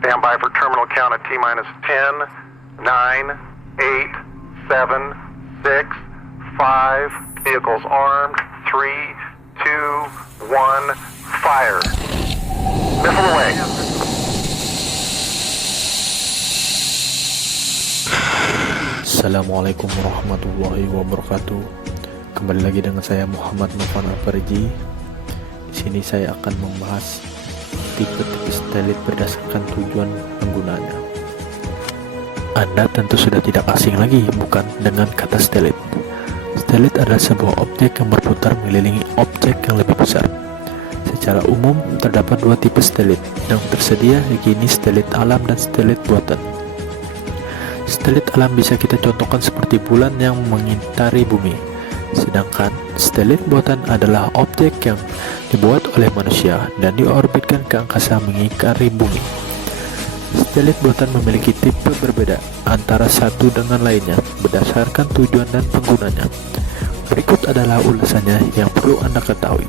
Stand by for terminal count at T-minus 10, 9, 8, 7, 6, 5, vehicles armed, 3, 2, 1, fire. Missile away. Assalamualaikum warahmatullahi wabarakatuh. Kembali lagi dengan saya Muhammad Nufan Al-Farji. Di sini saya akan membahas tipe-tipe stealth berdasarkan tujuan penggunanya. Anda tentu sudah tidak asing lagi, bukan, dengan kata stealth. Stealth adalah sebuah objek yang berputar mengelilingi objek yang lebih besar. Secara umum, terdapat dua tipe stealth yang tersedia, yakni stealth alam dan stealth buatan. Stealth alam bisa kita contohkan seperti bulan yang mengitari bumi, sedangkan stealth buatan adalah objek yang dibuat oleh manusia dan diorbitkan ke angkasa mengitari bumi. Stealth buatan memiliki tipe berbeda antara satu dengan lainnya berdasarkan tujuan dan penggunanya. Berikut adalah ulasannya yang perlu Anda ketahui.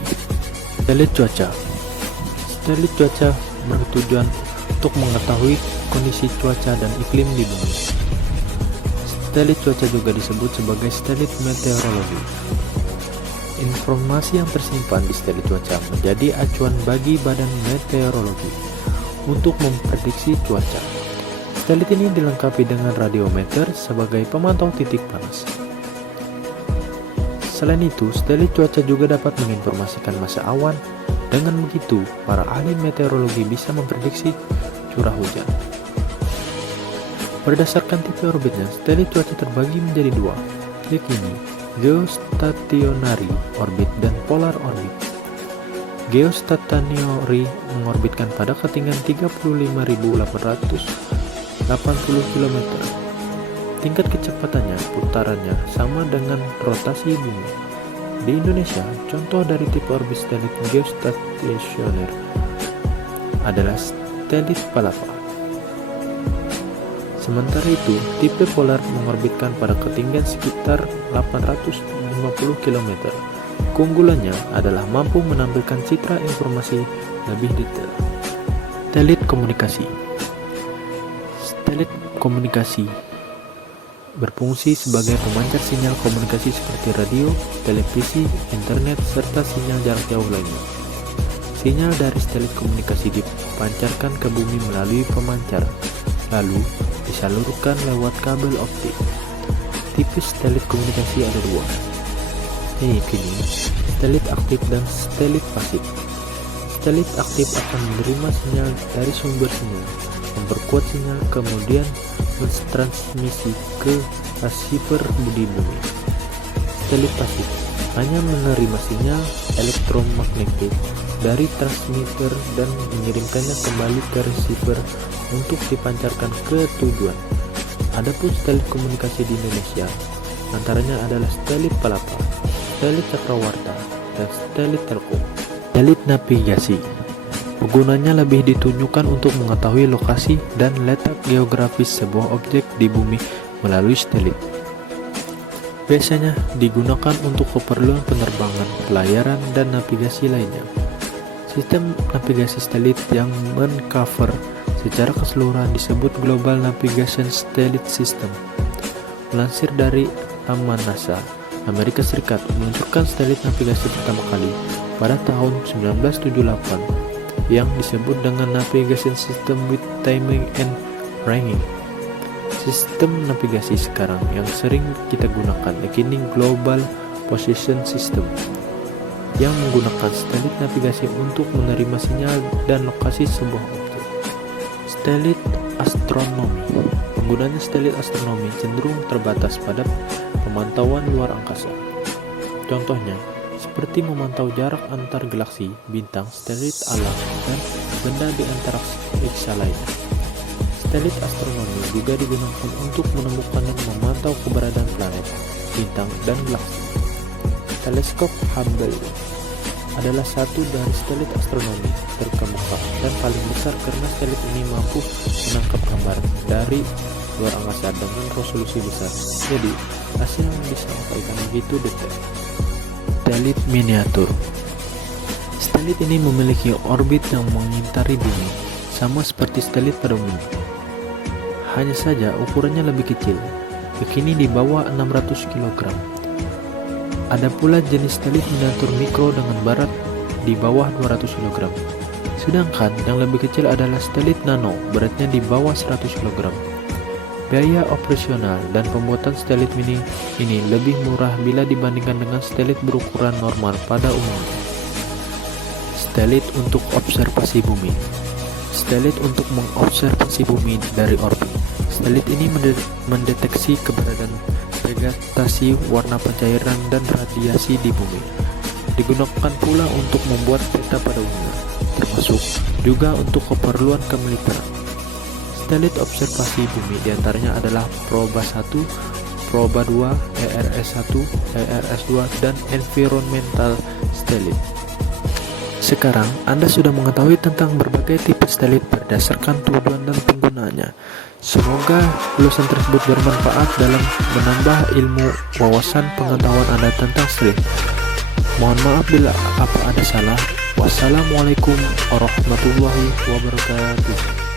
Stealth cuaca. Stealth cuaca bertujuan untuk mengetahui kondisi cuaca dan iklim di bumi. Stealth cuaca juga disebut sebagai stealth meteorologi. Informasi yang tersimpan di stealth cuaca menjadi acuan bagi badan meteorologi untuk memprediksi cuaca. Stealth ini dilengkapi dengan radiometer sebagai pemantau titik panas. Selain itu, stealth cuaca juga dapat menginformasikan masa awan. Dengan begitu, para ahli meteorologi bisa memprediksi curah hujan. Berdasarkan tipe orbitnya, stealth cuaca terbagi menjadi dua, yakni geostationary orbit dan polar orbit. Geostationary mengorbitkan pada ketinggian 35.880 km. Tingkat kecepatannya, putarannya sama dengan rotasi bumi. Di Indonesia, contoh dari tipe orbit stealth geostationary adalah stealth Palapa. Sementara itu, tipe polar mengorbitkan pada ketinggian sekitar 850 km. Keunggulannya adalah mampu menampilkan citra informasi lebih detail. Stealth komunikasi. Stealth komunikasi berfungsi sebagai pemancar sinyal komunikasi seperti radio, televisi, internet, serta sinyal jarak jauh lainnya. Sinyal dari stealth komunikasi dipancarkan ke bumi melalui pemancar, lalu disalurkan lewat kabel optik. Tipe stealth komunikasi ada dua, yaitu stealth aktif dan stealth pasif. Stealth aktif akan menerima sinyal dari sumber sinyal, memperkuat sinyal, kemudian mentransmisi ke receiver di bumi. Stealth pasif hanya menerima sinyal elektromagnetik dari transmitter dan mengirimkannya kembali ke receiver untuk dipancarkan ke tujuan. Adapun stealth komunikasi di Indonesia antaranya adalah stealth Palapa, stealth Cakrawarta, dan stealth Telkom. Stealth navigasi. Penggunanya lebih ditunjukkan untuk mengetahui lokasi dan letak geografis sebuah objek di bumi melalui stealth. Biasanya digunakan untuk keperluan penerbangan, pelayaran, dan navigasi lainnya. Sistem navigasi stealth yang men-cover secara keseluruhan disebut Global Navigation Stealth System. Melansir dari laman NASA, Amerika Serikat meluncurkan stealth navigasi pertama kali pada tahun 1978 yang disebut dengan Navigation System with Timing and Ranging. Sistem navigasi sekarang yang sering kita gunakan yakni Global Position System yang menggunakan stealth navigasi untuk menerima sinyal dan lokasi sebuah objek. Stealth astronomi. Penggunanya stealth astronomi cenderung terbatas pada pemantauan luar angkasa. Contohnya, seperti memantau jarak antar galaksi, bintang, stealth alam, dan benda di antariksa lainnya. Stealth astronomi juga digunakan untuk menemukan dan memantau keberadaan planet, bintang, dan galaksi. Teleskop Hubble adalah satu dari stealth astronomi terkemuka dan paling besar karena stealth ini mampu menangkap gambar dari luar angkasa dengan resolusi besar. Jadi, hasil yang disampaikan begitu detail. Stealth miniatur. Stealth ini memiliki orbit yang mengitari bumi. sama seperti stelit pada umumnya. Hanya saja ukurannya lebih kecil, yakni di bawah 600 kg. Ada pula jenis stelit miniatur mikro dengan berat di bawah 200 kg. Sedangkan yang lebih kecil adalah stelit nano, beratnya di bawah 100 kg. Biaya operasional dan pembuatan stelit mini ini lebih murah bila dibandingkan dengan stelit berukuran normal pada umumnya. Stelit untuk observasi bumi. Stelit untuk mengobservasi bumi dari orbit. Stelit ini mendeteksi keberadaan vegetasi, warna pencairan, dan radiasi di bumi. Digunakan pula untuk membuat peta pada umumnya, termasuk juga untuk keperluan kemiliteran. Stelit observasi bumi diantaranya adalah Proba 1, Proba 2, ERS-1, ERS-2, dan Environmental Stelit. Sekarang Anda sudah mengetahui tentang berbagai tipe stelit berdasarkan tujuan dan penggunaannya. Semoga ulasan tersebut bermanfaat dalam menambah ilmu wawasan pengetahuan Anda tentang stelit. Mohon maaf bila apa ada salah. Wassalamualaikum warahmatullahi wabarakatuh.